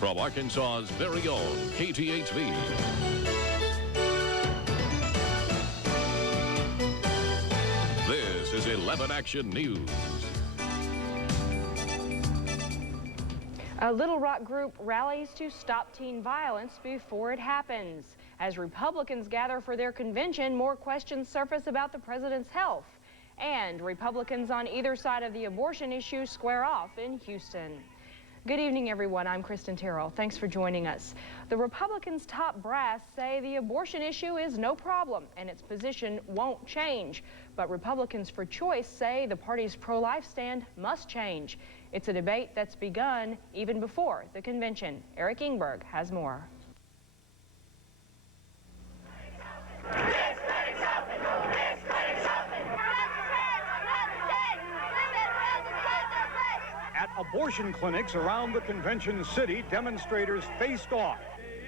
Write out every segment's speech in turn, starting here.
From Arkansas's very own KTHV. This is 11 Action News. A Little Rock group rallies to stop teen violence before it happens. As Republicans gather for their convention, more questions surface about the president's health. And Republicans on either side of the abortion issue square off in Houston. Good evening, everyone. I'm Kristen Terrell. Thanks for joining us. The Republicans' top brass say the abortion issue is no problem and its position won't change. But Republicans for Choice say the party's pro-life stand must change. It's a debate that's begun even before the convention. Eric Ingberg has more. At abortion clinics around the convention city, demonstrators faced off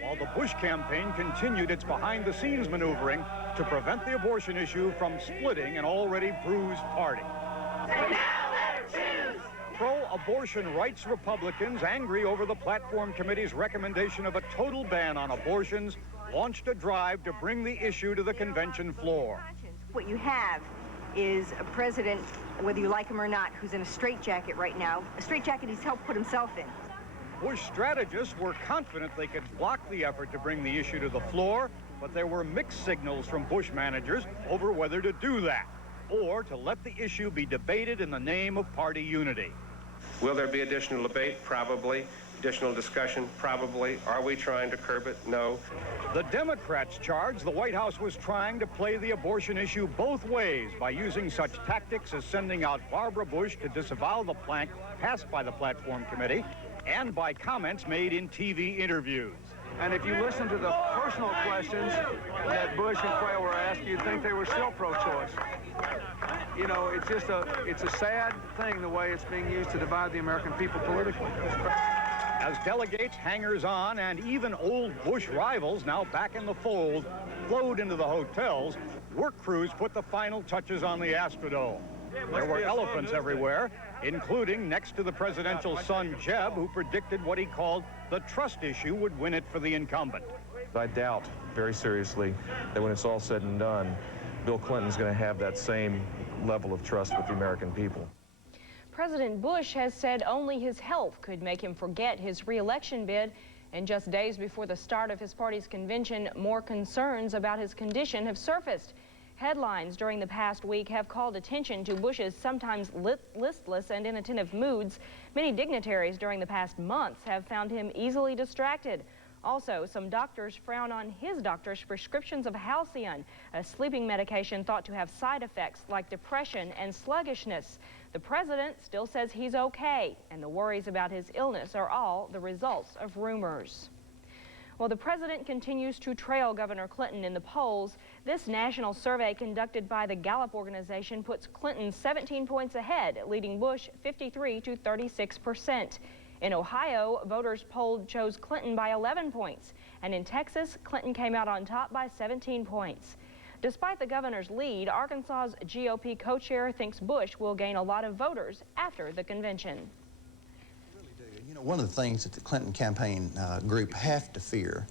while the Bush campaign continued its behind-the-scenes maneuvering to prevent the abortion issue from splitting an already bruised party. Now let her choose! Pro-abortion rights Republicans, angry over the Platform Committee's recommendation of a total ban on abortions, launched a drive to bring the issue to the convention floor. What you have is a president, whether you like him or not, who's in a straitjacket right now, a straitjacket he's helped put himself in. Bush strategists were confident they could block the effort to bring the issue to the floor, but there were mixed signals from Bush managers over whether to do that or to let the issue be debated in the name of party unity. Will there be additional debate? Probably. Additional discussion? Probably. Are we trying to curb it? No. The Democrats charge the White House was trying to play the abortion issue both ways by using such tactics as sending out Barbara Bush to disavow the plank passed by the Platform Committee and by comments made in TV interviews. And if you listen to the personal questions that Bush and Quayle were asked, you'd think they were still pro-choice. You know, it's a sad thing the way it's being used to divide the American people politically. As delegates, hangers-on, and even old Bush rivals now back in the fold flowed into the hotels, work crews put the final touches on the Astrodome. There were elephants everywhere, including next to the presidential son, Jeb, who predicted what he called the trust issue would win it for the incumbent. I doubt very seriously that when it's all said and done, Bill Clinton's going to have that same level of trust with the American people. President Bush has said only his health could make him forget his re-election bid. And just days before the start of his party's convention, more concerns about his condition have surfaced. Headlines during the past week have called attention to Bush's sometimes listless and inattentive moods. Many dignitaries during the past months have found him easily distracted. Also, some doctors frown on his doctor's prescriptions of Halcyon, a sleeping medication thought to have side effects like depression and sluggishness. The president still says he's okay, and the worries about his illness are all the results of rumors. Well, the president continues to trail Governor Clinton in the polls. This national survey conducted by the Gallup organization puts Clinton 17 points ahead, leading Bush 53 to 36%. In Ohio, voters polled chose Clinton by 11 points, and in Texas, Clinton came out on top by 17 points. Despite the governor's lead, Arkansas's GOP co-chair thinks Bush will gain a lot of voters after the convention. You know, one of the things that the Clinton campaign group have to fear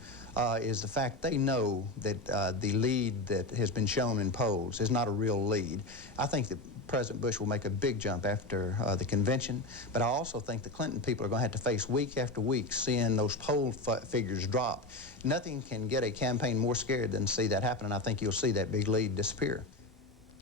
is the fact they know that the lead that has been shown in polls is not a real lead. I think that President Bush will make a big jump after the convention, but I also think the Clinton people are going to have to face week after week seeing those poll figures drop. Nothing can get a campaign more scared than see that happen, and I think you'll see that big lead disappear.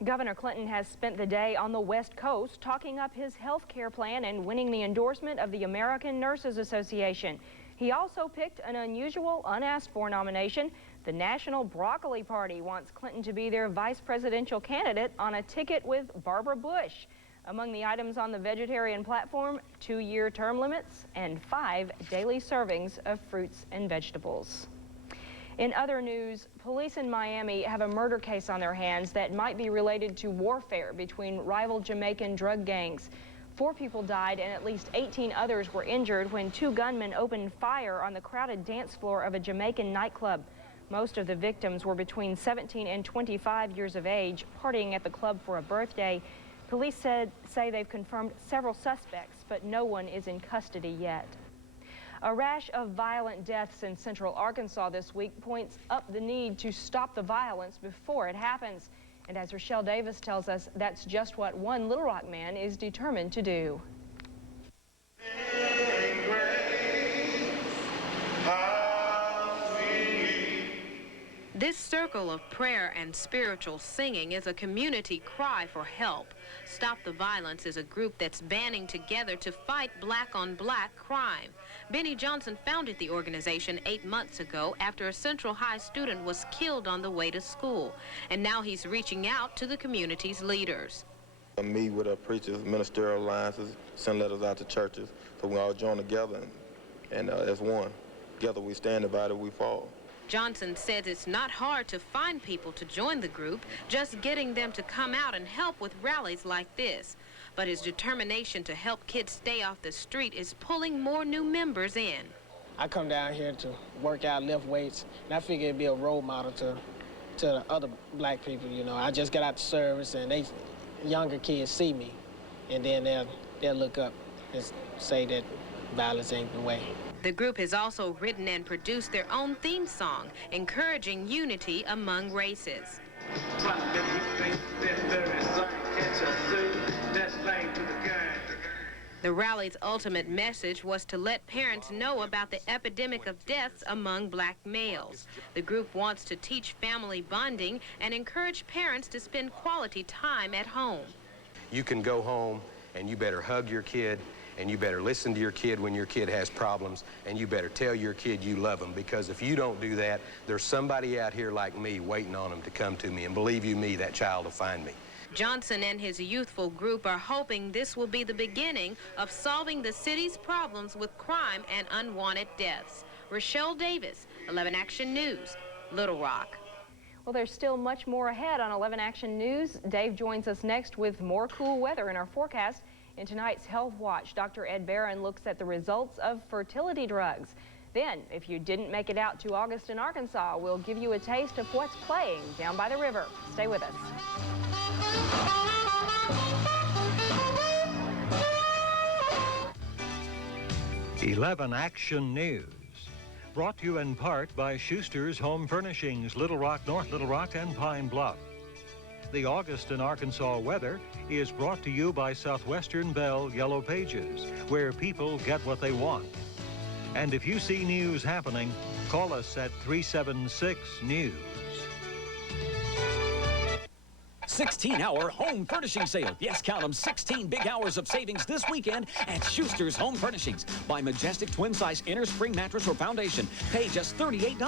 Governor Clinton has spent the day on the West Coast talking up his health care plan and winning the endorsement of the American Nurses Association. He also picked an unusual, unasked-for nomination. The National Broccoli Party wants Clinton to be their vice presidential candidate on a ticket with Barbara Bush. Among the items on the vegetarian platform, 2-year term limits and 5 daily servings of fruits and vegetables. In other news, police in Miami have a murder case on their hands that might be related to warfare between rival Jamaican drug gangs. 4 people died and at least 18 others were injured when 2 gunmen opened fire on the crowded dance floor of a Jamaican nightclub. Most of the victims were between 17 and 25 years of age, partying at the club for a birthday. Police say they've confirmed several suspects, but no one is in custody yet. A rash of violent deaths in central Arkansas this week points up the need to stop the violence before it happens. And as Rochelle Davis tells us, that's just what one Little Rock man is determined to do. This circle of prayer and spiritual singing is a community cry for help. Stop the Violence is a group that's banding together to fight black-on-black crime. Benny Johnson founded the organization 8 months ago after a Central High student was killed on the way to school. And now he's reaching out to the community's leaders. I meet with preachers, ministerial alliances, send letters out to churches, so we all join together and as one. Together we stand, divided we fall. Johnson says it's not hard to find people to join the group, just getting them to come out and help with rallies like this. But his determination to help kids stay off the street is pulling more new members in. I come down here to work out, lift weights, and I figure it'd be a role model to the other black people, you know. I just got out the service, and they younger kids see me, and then they'll look up and say that violence ain't the way. The group has also written and produced their own theme song, encouraging unity among races. The rally's ultimate message was to let parents know about the epidemic of deaths among black males. The group wants to teach family bonding and encourage parents to spend quality time at home. You can go home and you better hug your kid, and you better listen to your kid when your kid has problems, and you better tell your kid you love them, because if you don't do that, there's somebody out here like me waiting on them to come to me, and believe you me, that child will find me. Johnson and his youthful group are hoping this will be the beginning of solving the city's problems with crime and unwanted deaths. Rochelle Davis, 11 Action News, Little Rock. Well, there's still much more ahead on 11 Action News. Dave joins us next with more cool weather in our forecast. In tonight's Health Watch, Dr. Ed Barron looks at the results of fertility drugs. Then, if you didn't make it out to August in Arkansas, we'll give you a taste of what's playing down by the river. Stay with us. 11 Action News, brought to you in part by Schuster's Home Furnishings, Little Rock, North Little Rock, and Pine Bluff. The August in Arkansas weather is brought to you by Southwestern Bell Yellow Pages, where people get what they want. And if you see news happening, call us at 376-NEWS. 16-hour home furnishing sale. Yes, count them, 16 big hours of savings this weekend at Schuster's Home Furnishings. Buy Majestic twin-size inner spring mattress or foundation. Pay just $38.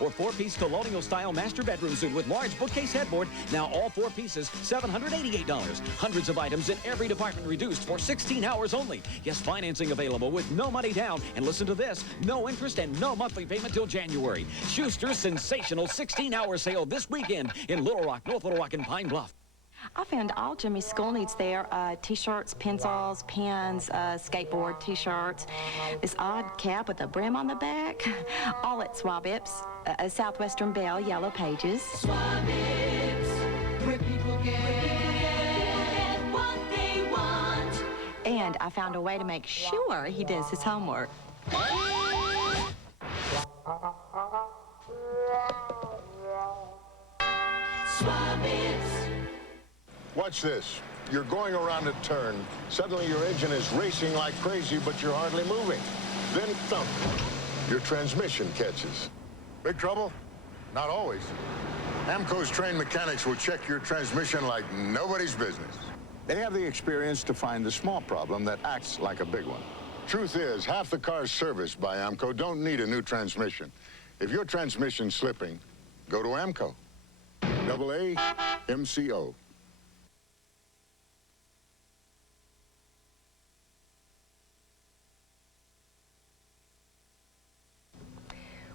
Or 4-piece colonial-style master bedroom suite with large bookcase headboard. Now all 4 pieces, $788. Hundreds of items in every department reduced for 16 hours only. Yes, financing available with no money down. And listen to this, no interest and no monthly payment till January. Schuster's sensational 16-hour sale this weekend in Little Rock, North Little Rock, and Pine Bluff. I found all Jimmy's school needs there, T-shirts, pencils, pens, skateboard T-shirts, this odd cap with a brim on the back, all at Swab-Ips, Southwestern Bell Yellow Pages. Swab-Ips, where people get what they want. And I found a way to make sure he does his homework. Swab-Ips. Watch this. You're going around a turn. Suddenly your engine is racing like crazy, but you're hardly moving. Then thump. Your transmission catches. Big trouble? Not always. AMCO's trained mechanics will check your transmission like nobody's business. They have the experience to find the small problem that acts like a big one. Truth is, half the cars serviced by AMCO don't need a new transmission. If your transmission's slipping, go to AMCO. AAMCO.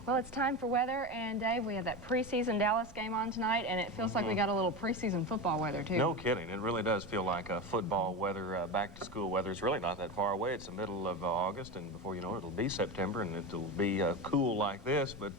Well, it's time for weather, and Dave, we have that preseason Dallas game on tonight, and it feels like we got a little preseason football weather, too. No kidding. It really does feel like football weather, back-to-school weather. It's really not that far away. It's the middle of August, and before you know it, it'll be September, and it'll be cool like this, but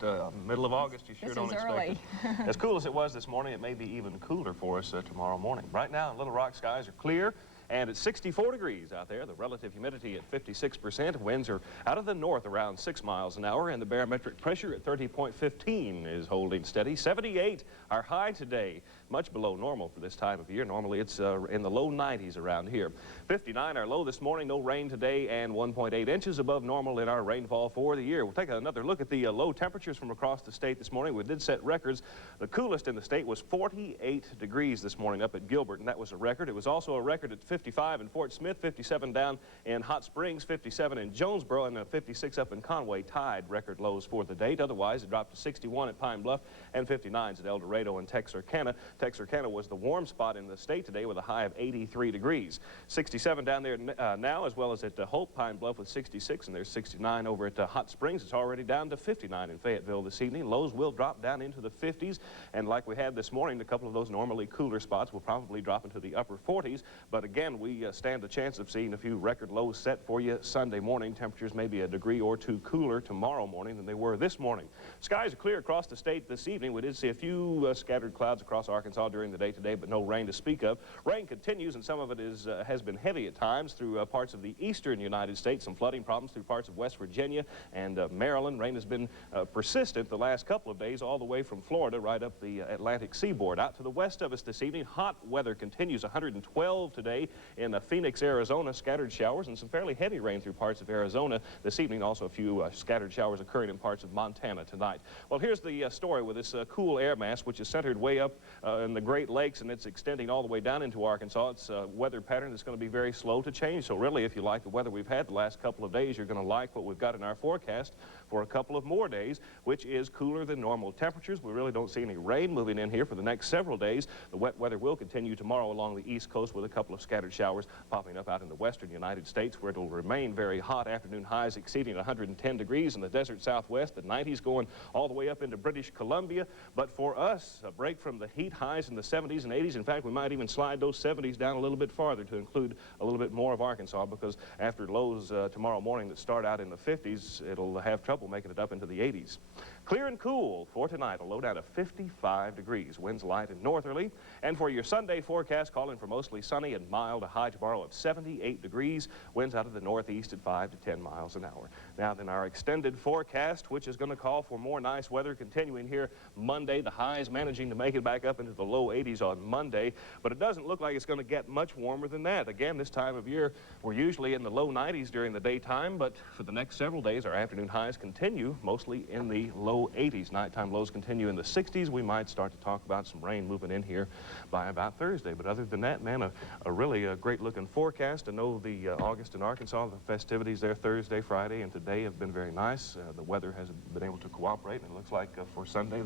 middle of August, you sure don't expect it. As cool as it was this morning, it may be even cooler for us tomorrow morning. Right now, Little Rock skies are clear, And it's 64 degrees out there. The relative humidity at 56%. Winds are out of the north around 6 miles an hour. And the barometric pressure at 30.15 is holding steady. 78, our high today. Much below normal for this time of year. Normally it's in the low 90s around here. 59, our low this morning. No rain today, and 1.8 inches above normal in our rainfall for the year. We'll take another look at the low temperatures from across the state this morning. We did set records. The coolest in the state was 48 degrees this morning up at Gilbert, and that was a record. It was also a record at 55 in Fort Smith, 57 down in Hot Springs, 57 in Jonesboro, and 56 up in Conway tied record lows for the date. Otherwise, it dropped to 61 at Pine Bluff and 59s at El Dorado and Texarkana. Texarkana was the warm spot in the state today with a high of 83 degrees. 67 down there now, as well as at Hope, Pine Bluff with 66, and there's 69 over at Hot Springs. It's already down to 59 in Fayetteville this evening. Lows will drop down into the 50s, and like we had this morning, a couple of those normally cooler spots will probably drop into the upper 40s. But again, we stand a chance of seeing a few record lows set for you Sunday morning. Temperatures may be a degree or two cooler tomorrow morning than they were this morning. Skies are clear across the state this evening. We did see a few scattered clouds across Arkansas during the day today, but no rain to speak of. Rain continues, and some of it has been heavy at times through parts of the eastern United States. Some flooding problems through parts of West Virginia and Maryland. Rain has been persistent the last couple of days, all the way from Florida right up the Atlantic seaboard. Out to the west of us this evening, hot weather continues. 112 today in Phoenix, Arizona. Scattered showers and some fairly heavy rain through parts of Arizona this evening. Also a few scattered showers occurring in parts of Montana tonight. Well, here's the story with this cool air mass, which is centered way up in the Great Lakes, and it's extending all the way down into Arkansas. It's a weather pattern that's going to be very slow to change. So really, if you like the weather we've had the last couple of days, you're going to like what we've got in our forecast for a couple of more days, which is cooler than normal temperatures. We really don't see any rain moving in here for the next several days. The wet weather will continue tomorrow along the east coast with a couple of scattered showers popping up out in the western United States, where it'll remain very hot. Afternoon highs exceeding 110 degrees in the desert southwest, the 90s going all the way up into British Columbia. But for us, a break from the heat, highs in the 70s and 80s. In fact, we might even slide those 70s down a little bit farther to include a little bit more of Arkansas, because after lows tomorrow morning that start out in the 50s, it'll have trouble making it up into the 80s. Clear and cool for tonight, a low down to 55 degrees. Winds light and northerly. And for your Sunday forecast, calling for mostly sunny and mild, a high tomorrow of 78 degrees. Winds out of the northeast at 5 to 10 miles an hour. Now then, our extended forecast, which is going to call for more nice weather continuing here Monday. The highs managing to make it back up into the low 80s on Monday, but it doesn't look like it's going to get much warmer than that. Again, this time of year, we're usually in the low 90s during the daytime, but for the next several days, our afternoon highs continue mostly in the low 80s. Nighttime lows continue in the 60s. We might start to talk about some rain moving in here by about Thursday. But other than that, man, a really great looking forecast. I know the August in Arkansas, the festivities there Thursday, Friday, and today have been very nice. The weather has been able to cooperate, and it looks like for Sunday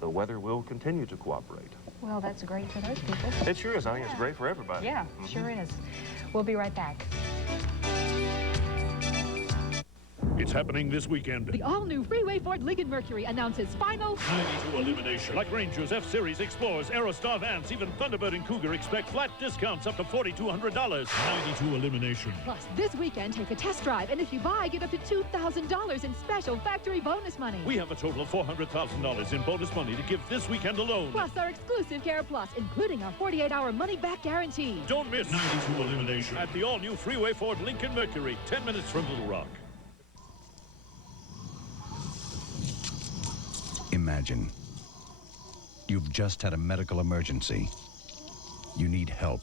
the weather will continue to cooperate. Well, that's great for those people. It sure is. I think it's great for everybody. Yeah, sure is. We'll be right back. It's happening this weekend. The all-new Freeway Ford Lincoln Mercury announces final 92 elimination. Like Rangers, F-Series, Explorers, Aerostar vans, even Thunderbird and Cougar expect flat discounts up to $4,200. 92 elimination. Plus, this weekend, take a test drive, and if you buy, get up to $2,000 in special factory bonus money. We have a total of $400,000 in bonus money to give this weekend alone. Plus our exclusive Care Plus, including our 48-hour money-back guarantee. Don't miss 92 elimination at the all-new Freeway Ford Lincoln Mercury, 10 minutes from Little Rock. Imagine you've just had a medical emergency. You need help,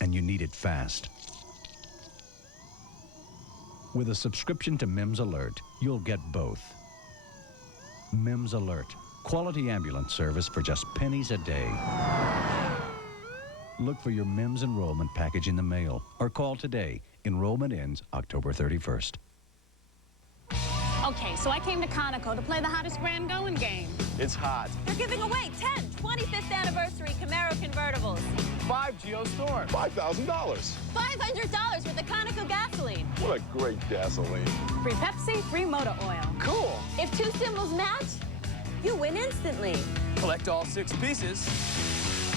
and you need it fast. With a subscription to MIMS Alert, you'll get both. MIMS Alert, quality ambulance service for just pennies a day. Look for your MIMS enrollment package in the mail or call today. Enrollment ends October 31st. Okay, so I came to Conoco to play the hottest brand going game. It's hot. They're giving away 10 25th anniversary Camaro convertibles. 5 Geostorm. $5,000. $500 with the Conoco gasoline. What a great gasoline. Free Pepsi, free motor oil. Cool. If two symbols match, you win instantly. Collect all 6 pieces.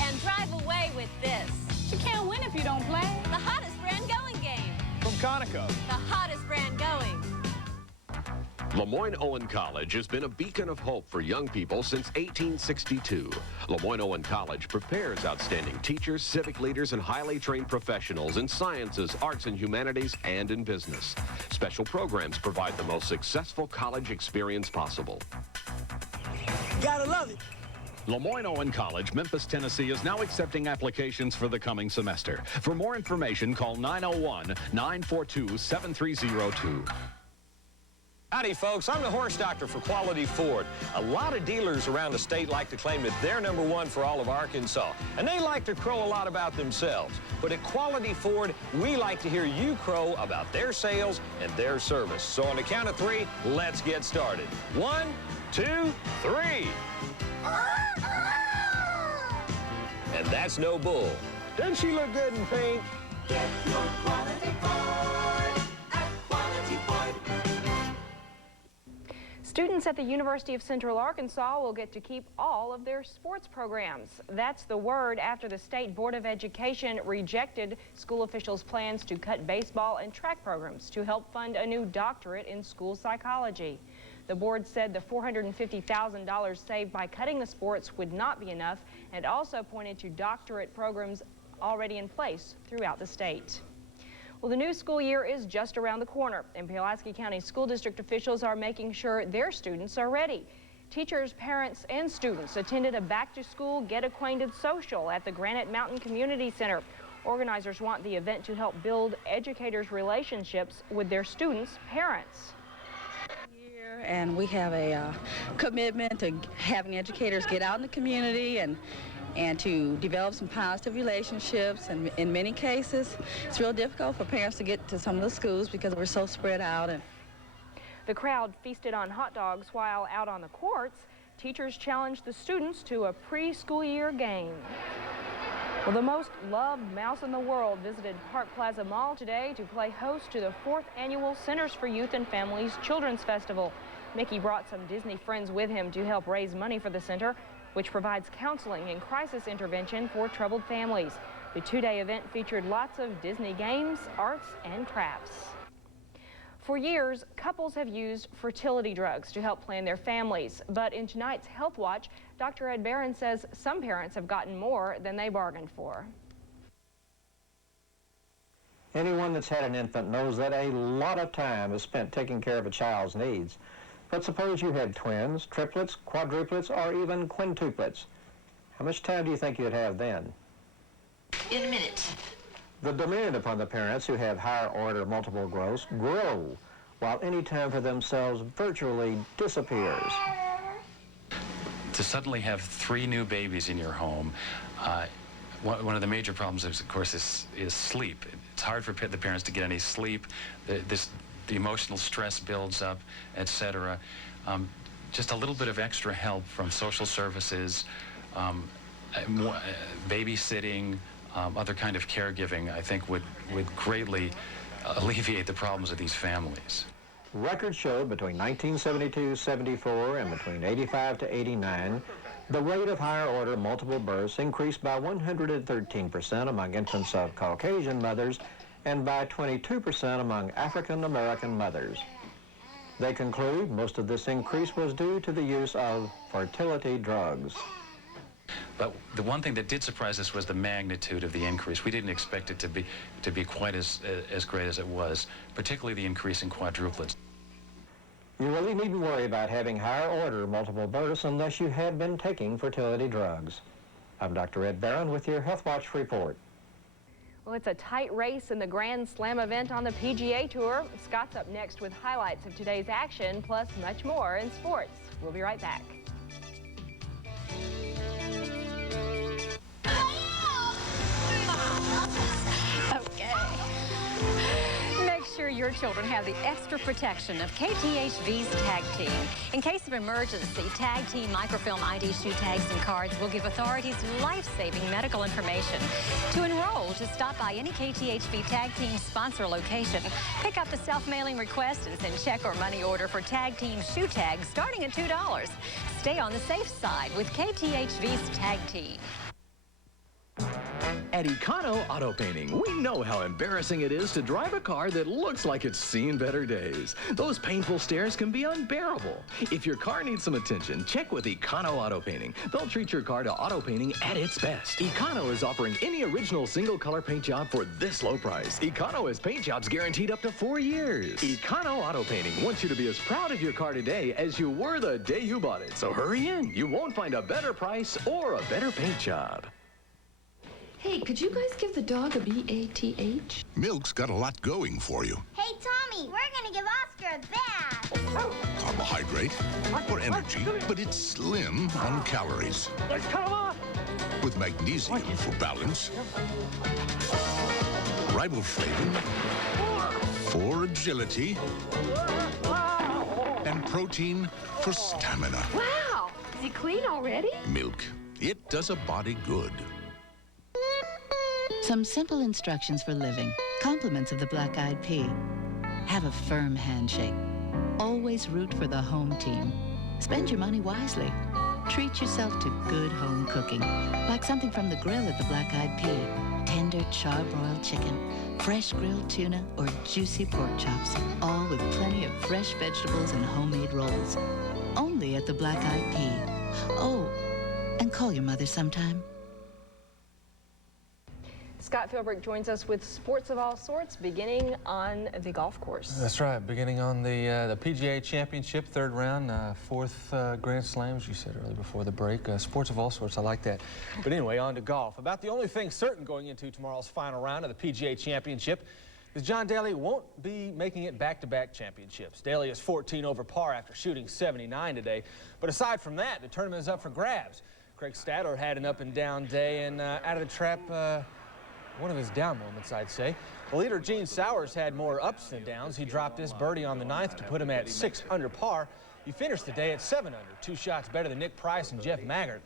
And drive away with this. You can't win if you don't play. The hottest brand going game. From Conoco. The hottest brand going. Lemoyne-Owen College has been a beacon of hope for young people since 1862. Lemoyne-Owen College prepares outstanding teachers, civic leaders, and highly trained professionals in sciences, arts and humanities, and in business. Special programs provide the most successful college experience possible. Gotta love it. Lemoyne-Owen College, Memphis, Tennessee is now accepting applications for the coming semester. For more information, call 901-942-7302. Howdy, folks. I'm the horse doctor for Quality Ford. A lot of dealers around the state like to claim that they're #1 for all of Arkansas, and they like to crow a lot about themselves. But at Quality Ford, we like to hear you crow about their sales and their service. So on the count of 3, let's get started. 1, 2, 3. And that's no bull. Doesn't she look good in pink? Get your Quality Ford at Quality Ford. Students at the University of Central Arkansas will get to keep all of their sports programs. That's the word after the State Board of Education rejected school officials' plans to cut baseball and track programs to help fund a new doctorate in school psychology. The board said the $450,000 saved by cutting the sports would not be enough, and also pointed to doctorate programs already in place throughout the state. Well, the new school year is just around the corner, and Pulaski County School District officials are making sure their students are ready. Teachers, parents, and students attended a back-to-school Get Acquainted social at the Granite Mountain Community Center. Organizers want the event to help build educators' relationships with their students' parents. And we have a commitment to having educators get out in the community and to develop some positive relationships. And in many cases, it's real difficult for parents to get to some of the schools because we're so spread out. And the crowd feasted on hot dogs while out on the courts. Teachers challenged the students to a preschool year game. Well, the most loved mouse in the world visited Park Plaza Mall today to play host to the 4th annual Centers for Youth and Families Children's Festival. Mickey brought some Disney friends with him to help raise money for the center, which provides counseling and crisis intervention for troubled families. The 2-day event featured lots of Disney games, arts, and crafts. For years, couples have used fertility drugs to help plan their families. But in tonight's Health Watch, Dr. Ed Barron says some parents have gotten more than they bargained for. Anyone that's had an infant knows that a lot of time is spent taking care of a child's needs. But suppose you had twins, triplets, quadruplets, or even quintuplets. How much time do you think you'd have then? In a minute. The demand upon the parents who have higher order multiple growths grow, while any time for themselves virtually disappears. To suddenly have 3 new babies in your home, one of the major problems, of course, is sleep. It's hard for the parents to get any sleep. The emotional stress builds up, etc. Just a little bit of extra help from social services, babysitting, other kind of caregiving, I think would greatly alleviate the problems of these families. Records showed between 1972-74 and between 85 to 89, the rate of higher order multiple births increased by 113% among infants of Caucasian mothers and by 22% among African American mothers. They conclude most of this increase was due to the use of fertility drugs. But the one thing that did surprise us was the magnitude of the increase. We didn't expect it to be quite as great as it was, particularly the increase in quadruplets. You really needn't worry about having higher order multiple births unless you have been taking fertility drugs. I'm Dr. Ed Barron with your Health Watch report. Well, it's a tight race in the Grand Slam event on the PGA Tour. Scott's up next with highlights of today's action, plus much more in sports. We'll be right back. Okay. Make sure your children have the extra protection of KTHV's Tag Team. In case of emergency, Tag Team microfilm ID shoe tags and cards will give authorities life-saving medical information. To enroll, just stop by any KTHV Tag Team sponsor location, pick up the self-mailing request, and send check or money order for Tag Team shoe tags starting at $2. Stay on the safe side with KTHV's Tag Team. At Econo Auto Painting, we know how embarrassing it is to drive a car that looks like it's seen better days. Those painful stares can be unbearable. If your car needs some attention, check with Econo Auto Painting. They'll treat your car to auto painting at its best. Econo is offering any original single color paint job for this low price. Econo has paint jobs guaranteed up to 4 years. Econo Auto Painting wants you to be as proud of your car today as you were the day you bought it. So hurry in. You won't find a better price or a better paint job. Hey, could you guys give the dog a BATH? Milk's got a lot going for you. Hey, Tommy, we're gonna give Oscar a bath. Carbohydrate for energy, but it's slim on calories. Let's come on! With magnesium for balance, riboflavin for agility, and protein for stamina. Wow! Is he clean already? Milk. It does a body good. Some simple instructions for living. Compliments of the black-eyed pea. Have a firm handshake. Always root for the home team. Spend your money wisely. Treat yourself to good home cooking, like something from the grill at the Black-Eyed Pea. Tender char-broiled chicken, fresh grilled tuna, or juicy pork chops, all with plenty of fresh vegetables and homemade rolls. Only at the Black-Eyed Pea. Oh, and call your mother sometime. Scott Philbrick joins us with sports of all sorts, beginning on the golf course. That's right, beginning on the PGA Championship, third round, fourth Grand Slam, as you said earlier before the break. Sports of all sorts, I like that. But anyway, on to golf. About the only thing certain going into tomorrow's final round of the PGA Championship is John Daly won't be making it back-to-back championships. Daly is 14 over par after shooting 79 today. But aside from that, the tournament is up for grabs. Craig Stadler had an up-and-down day, and out of the trap, one of his down moments, I'd say. The leader, Gene Sowers, had more ups than downs. He dropped this birdie on the 9th to put him at 6 under par. He finished the day at 7 under, 2 shots better than Nick Price and Jeff Maggart.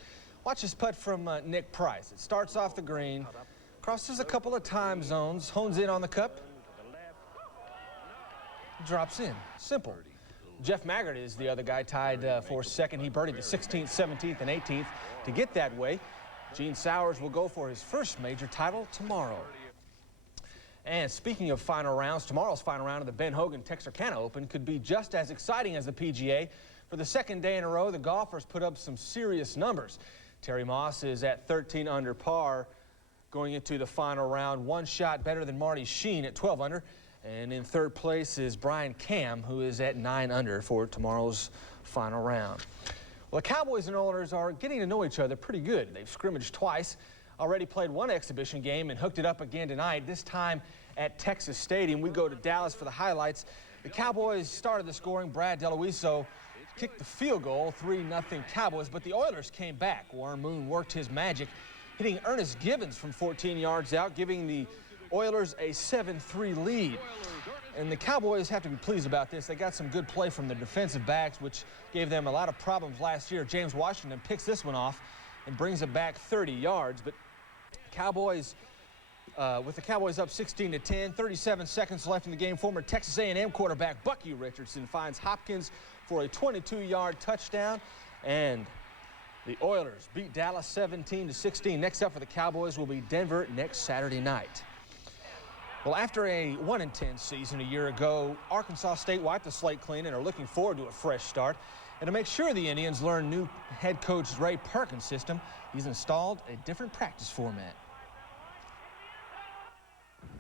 Watch this putt from Nick Price. It starts off the green, crosses a couple of time zones, hones in on the cup, drops in. Simple. Jeff Maggart is the other guy tied for second. He birdied the 16th, 17th, and 18th to get that way. Gene Sowers will go for his first major title tomorrow. And speaking of final rounds, tomorrow's final round of the Ben Hogan Texarkana Open could be just as exciting as the PGA. For the second day in a row, the golfers put up some serious numbers. Terry Moss is at 13 under par going into the final round, 1 shot better than Marty Sheen at 12 under. And in third place is Brian Cam, who is at 9 under for tomorrow's final round. Well, the Cowboys and Oilers are getting to know each other pretty good. They've scrimmaged twice, already played one exhibition game, and hooked it up again tonight, this time at Texas Stadium. We go to Dallas for the highlights. The Cowboys started the scoring. Brad DeLuiso kicked the field goal, 3-0 Cowboys, but the Oilers came back. Warren Moon worked his magic, hitting Ernest Gibbons from 14 yards out, giving the Oilers a 7-3 lead. And the Cowboys have to be pleased about this. They got some good play from the defensive backs, which gave them a lot of problems last year. James Washington picks this one off and brings it back 30 yards. But Cowboys, with the Cowboys up 16-10, 37 seconds left in the game, former Texas A&M quarterback Bucky Richardson finds Hopkins for a 22-yard touchdown. And the Oilers beat Dallas 17-16. Next up for the Cowboys will be Denver next Saturday night. Well, after a 1-10 season a year ago, Arkansas State wiped the slate clean and are looking forward to a fresh start. And to make sure the Indians learn new head coach Ray Perkins' system, he's installed a different practice format.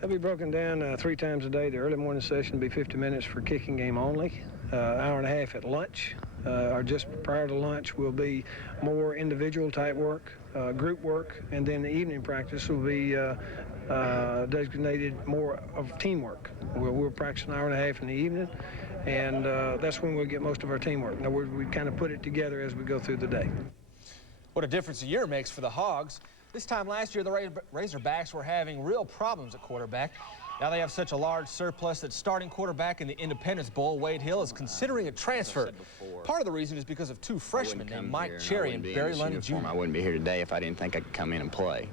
They'll be broken down 3 times a day. The early morning session will be 50 minutes for kicking game only. Hour and a half at lunch, or just prior to lunch will be more individual type work, group work, and then the evening practice will be designated more of teamwork. We'll practice an hour and a half in the evening, and that's when we'll get most of our teamwork. Now we kind of put it together as we go through the day. What a difference a year makes for the Hogs. This time last year, the Razorbacks were having real problems at quarterback. Now they have such a large surplus that starting quarterback in the Independence Bowl, Wade Hill, is considering a transfer. Part of the reason is because of 2 freshmen named Mike Cherry and Barry Lundy Jr. I wouldn't be here today if I didn't think I could come in and play.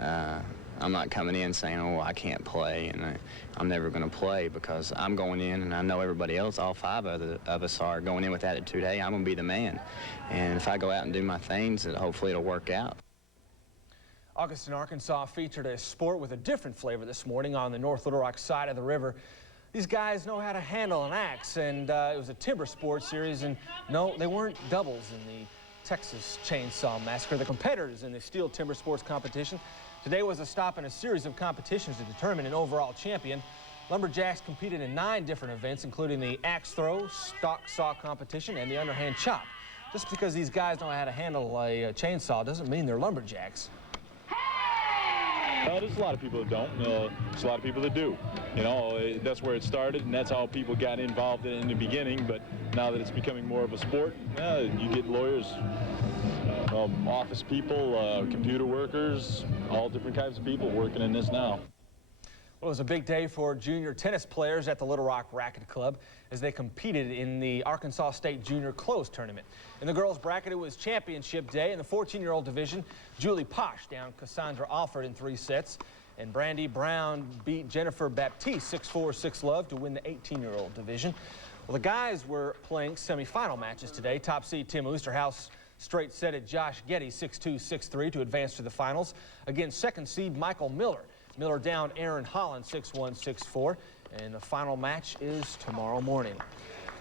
I'm not coming in saying, oh, I can't play and I'm never going to play, because I'm going in and I know everybody else, all 5 of us are going in with attitude. Hey, I'm going to be the man. And if I go out and do my things, hopefully it'll work out. August in Arkansas featured a sport with a different flavor this morning on the North Little Rock side of the river. These guys know how to handle an axe, and it was a timber sports series, and no, they weren't doubles in the Texas Chainsaw Massacre. The competitors in the steel timber sports competition today was a stop in a series of competitions to determine an overall champion. Lumberjacks competed in 9 different events, including the axe throw, stock saw competition, and the underhand chop. Just because these guys know how to handle a chainsaw doesn't mean they're lumberjacks. There's a lot of people that don't. There's a lot of people that do. That's where it started, and that's how people got involved in the beginning. But now that it's becoming more of a sport, you get lawyers, office people, computer workers, all different types of people working in this now. Well, it was a big day for junior tennis players at the Little Rock Racket Club as they competed in the Arkansas State Junior Close Tournament. In the girls' bracket, it was championship day. In the 14-year-old division, Julie Posh downed Cassandra Alford in 3 sets, and Brandy Brown beat Jennifer Baptiste 6-4, 6-love to win the 18-year-old division. Well, the guys were playing semifinal matches today. Top seed Tim Oosterhouse straight-setted Josh Getty 6-2, 6-3 to advance to the finals against second seed Michael Miller. Miller downed Aaron Holland 6-1, 6-4, and the final match is tomorrow morning.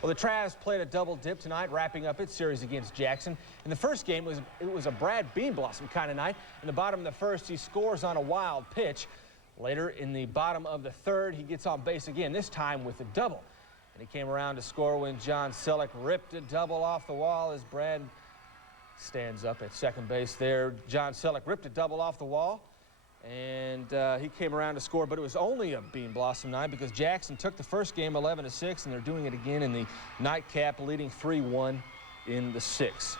Well, the Travs played a double dip tonight, wrapping up its series against Jackson. In the first game, it was a Brad Beanblossom kind of night. In the bottom of the first, he scores on a wild pitch. Later, in the bottom of the third, he gets on base again, this time with a double. And he came around to score when John Selleck ripped a double off the wall as Brad stands up at second base there. John Selleck ripped a double off the wall. And he came around to score, but it was only a Beanblossom night because Jackson took the first game 11-6, and they're doing it again in the nightcap, leading 3-1 in the 6th.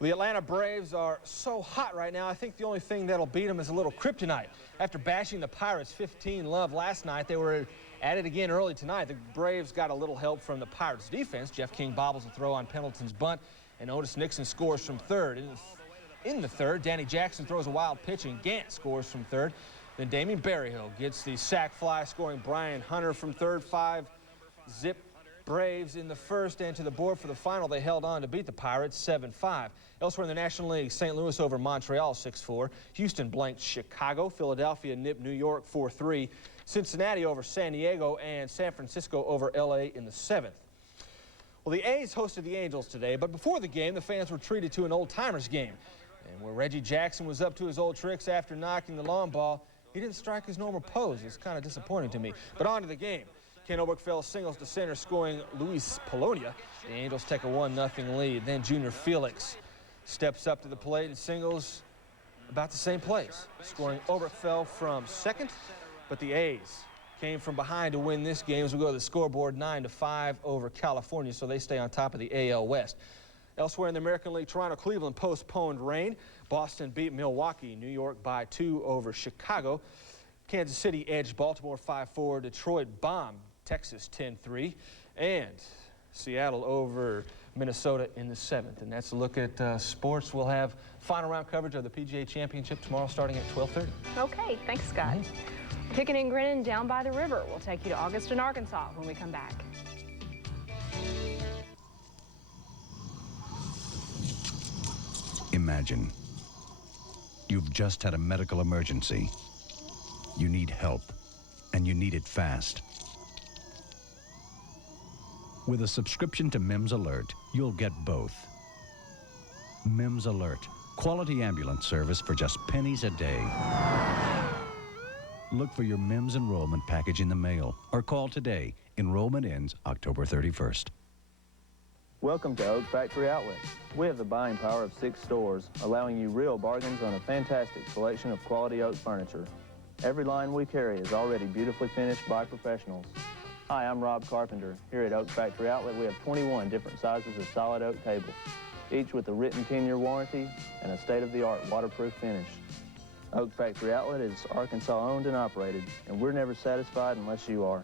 The Atlanta Braves are so hot right now, I think the only thing that'll beat them is a little kryptonite. After bashing the Pirates 15-love last night, they were at it again early tonight. The Braves got a little help from the Pirates defense. Jeff King bobbles a throw on Pendleton's bunt, and Otis Nixon scores from third. In the third, Danny Jackson throws a wild pitch, and Gant scores from third. Then Damien Berryhill gets the sac fly, scoring Brian Hunter from third. 5-zip Braves in the first, and to the board for the final. They held on to beat the Pirates 7-5. Elsewhere in the National League, St. Louis over Montreal 6-4. Houston blanked Chicago. Philadelphia nipped New York 4-3. Cincinnati over San Diego, and San Francisco over L.A. in the 7th. Well, the A's hosted the Angels today, but before the game, the fans were treated to an old-timers game. And where Reggie Jackson was up to his old tricks after knocking the long ball, he didn't strike his normal pose. It's kind of disappointing to me. But on to the game. Ken Oberkfell singles to center, scoring Luis Polonia. The Angels take a 1-0 lead. Then Junior Felix steps up to the plate and singles about the same place, scoring Oberkfell from second. But the A's came from behind to win this game as we go to the scoreboard, 9-5 over California, so they stay on top of the AL West. Elsewhere in the American League, Toronto-Cleveland postponed rain. Boston beat Milwaukee. New York by 2 over Chicago. Kansas City edged Baltimore 5-4. Detroit bombed Texas 10-3. And Seattle over Minnesota in the 7th. And that's a look at sports. We'll have final round coverage of the PGA Championship tomorrow starting at 12:30. Okay, thanks, Scott. Kicking and grinning down by the river. We'll take you to August in Arkansas when we come back. Imagine you've just had a medical emergency. You need help, and you need it fast. With a subscription to MIMS Alert, you'll get both. MIMS Alert, quality ambulance service for just pennies a day. Look for your MIMS enrollment package in the mail or call today. Enrollment ends October 31st. Welcome to Oak Factory Outlet. We have the buying power of 6 stores, allowing you real bargains on a fantastic selection of quality oak furniture. Every line we carry is already beautifully finished by professionals. Hi, I'm Rob Carpenter. Here at Oak Factory Outlet, we have 21 different sizes of solid oak tables, each with a written 10-year warranty and a state-of-the-art waterproof finish. Oak Factory Outlet is Arkansas owned and operated, and we're never satisfied unless you are.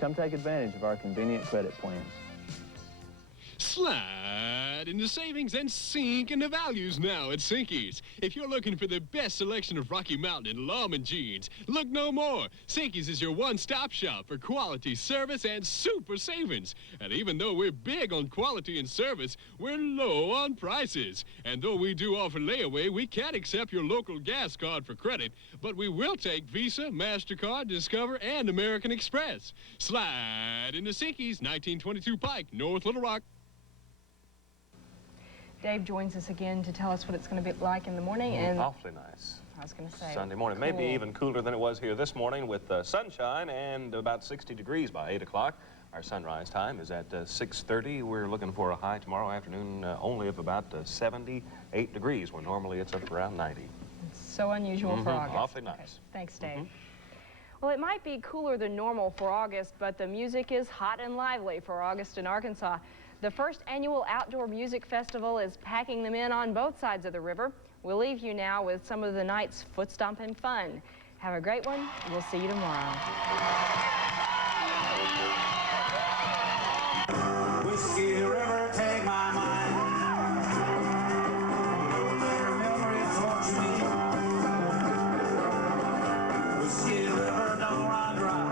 Come take advantage of our convenient credit plans. Slide Slide into savings and sink into values now at SINKEY'S. If you're looking for the best selection of Rocky Mountain and Lawman jeans, look no more. SINKEY'S is your one-stop shop for quality service and super savings. And even though we're big on quality and service, we're low on prices. And though we do offer layaway, we can't accept your local gas card for credit, but we will take Visa, MasterCard, Discover, and American Express. Slide into SINKEY'S, 1922 Pike, North Little Rock. Dave joins us again to tell us what it's going to be like in the morning. And awfully nice. I was going to say Sunday morning, cool. maybe even cooler than it was here this morning with sunshine and about 60 degrees by 8 o'clock. Our sunrise time is at 6:30. We're looking for a high tomorrow afternoon only of about 78 degrees, when normally it's up around 90. It's so unusual for August. Awfully nice. Okay. Thanks, Dave. Well, it might be cooler than normal for August, but the music is hot and lively for August in Arkansas. The first annual Outdoor Music Festival is packing them in on both sides of the river. We'll leave you now with some of the night's foot-stomping fun. Have a great one. We'll see you tomorrow. Whiskey River, take my mind. Your memory is what you need. Whiskey River, don't run dry.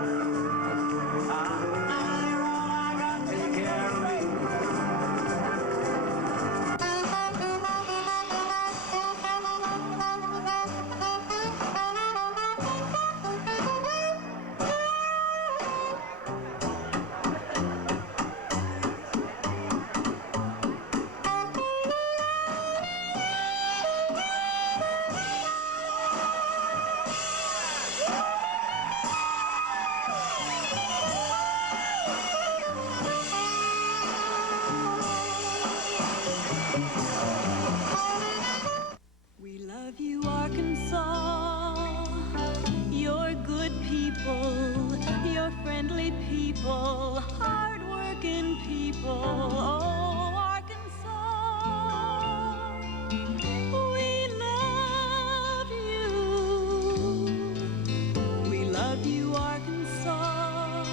You're all I got, take care of me. We love you, Arkansas. You're good people, you're friendly people, hard-working people. Oh, Arkansas, we love you. We love you, Arkansas.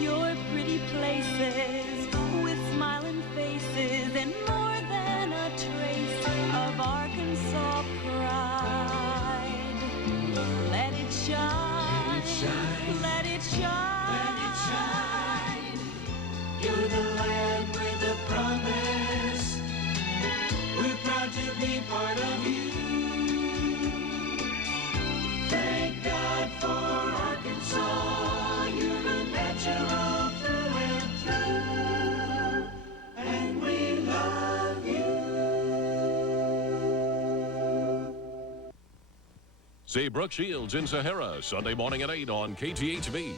Your pretty places with smiling faces and more than a trace of Arkansas pride. Let it shine, let it shine, let it shine. You're the land with the promise. We're proud to be part of you. Thank God for Arkansas. You're a natural through and through. And we love you. See Brooke Shields in Sahara, Sunday morning at 8 on KTHV.